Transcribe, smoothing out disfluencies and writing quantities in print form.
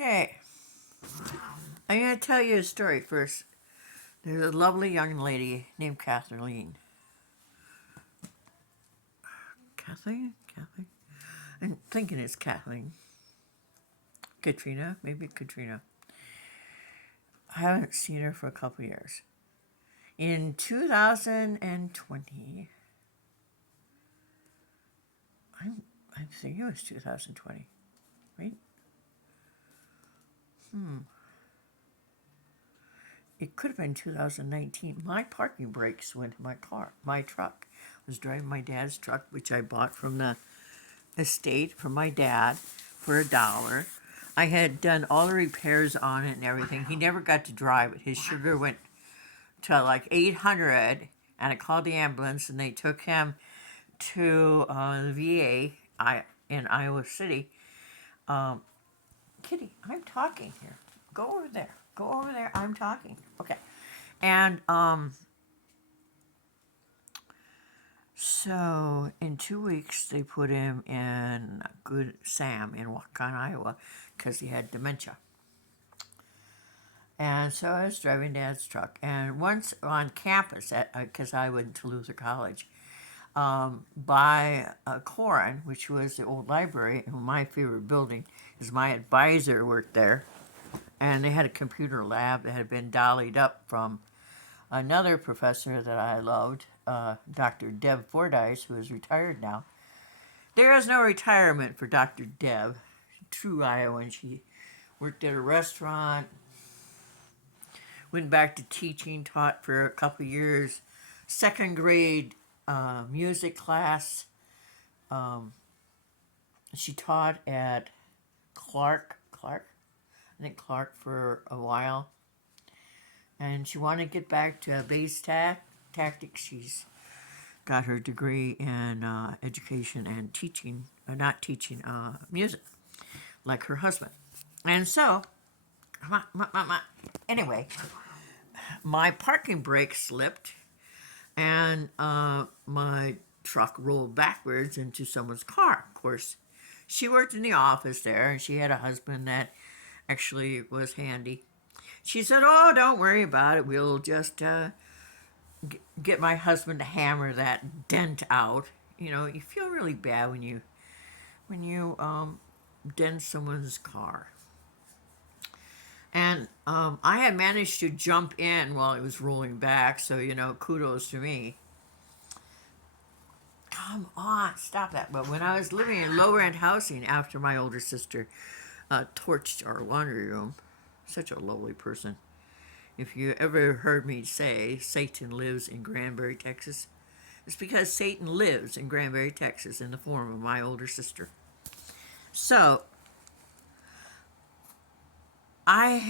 Okay, I'm going to tell you a story first. There's a lovely young lady named Kathleen. Kathleen? I'm thinking it's Kathleen. Katrina? Maybe Katrina. I haven't seen her for a couple years. In 2020, I'm thinking it was 2020, right? It could have been 2019. My parking brakes went to my truck. I was driving my dad's truck, which I bought from the estate from my dad for $1. I had done all the repairs on it and everything. He never got to drive it. His sugar went to like 800, and I called the ambulance, and they took him to the VA in Iowa City. Kitty, I'm talking here. Go over there. Go over there. I'm talking. Okay. And so in 2 weeks they put him in Good Sam in Waukon, Iowa, because he had dementia. And so I was driving Dad's truck, and once on campus, because I went to Luther College, by Corin, which was the old library, and my favorite building, is my advisor worked there, and they had a computer lab that had been dollied up from another professor that I loved, Dr. Deb Fordyce, who is retired now. There is no retirement for Dr. Deb, true Iowan. She worked at a restaurant, went back to teaching, taught for a couple years, second grade music class. She taught at Clark, I think Clark for a while. And she wanted to get back to bass tactics. She's got her degree in education and teaching, not teaching, music, like her husband. And so, anyway, my parking brake slipped, and my truck rolled backwards into someone's car. Of course, she worked in the office there, and she had a husband that actually was handy. She said, "Oh, don't worry about it. We'll just get my husband to hammer that dent out." You know, you feel really bad when you dent someone's car. And I had managed to jump in while it was rolling back, so kudos to me. Come on, stop that. But when I was living in lower end housing after my older sister torched our laundry room, such a lovely person. If you ever heard me say Satan lives in Granbury, Texas, it's because Satan lives in Granbury, Texas in the form of my older sister. So, I